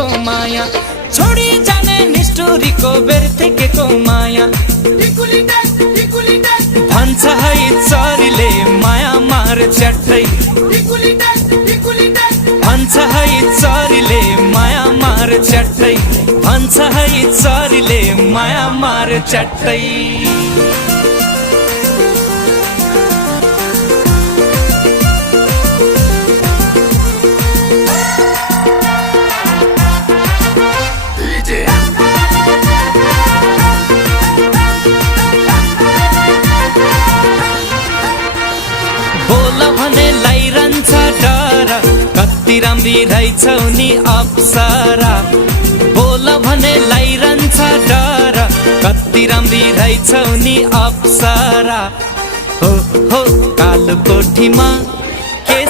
को माया छोडी जाने निष्ठुरीको बेर्तेकेको माया भन्छ है चरीले माया मार च्याट्टै भन्छ है चरीले माया मार च्याट्टै भन्छ है चरीले माया मार च्याट्टै भने लाइरहन्छ डर कति राम्री रहेछौ नि अप्सरा बोल भने लाइरहन्छ डर कति राम्री रहेछौ नि अप्सरा हो कालो कोठीमा के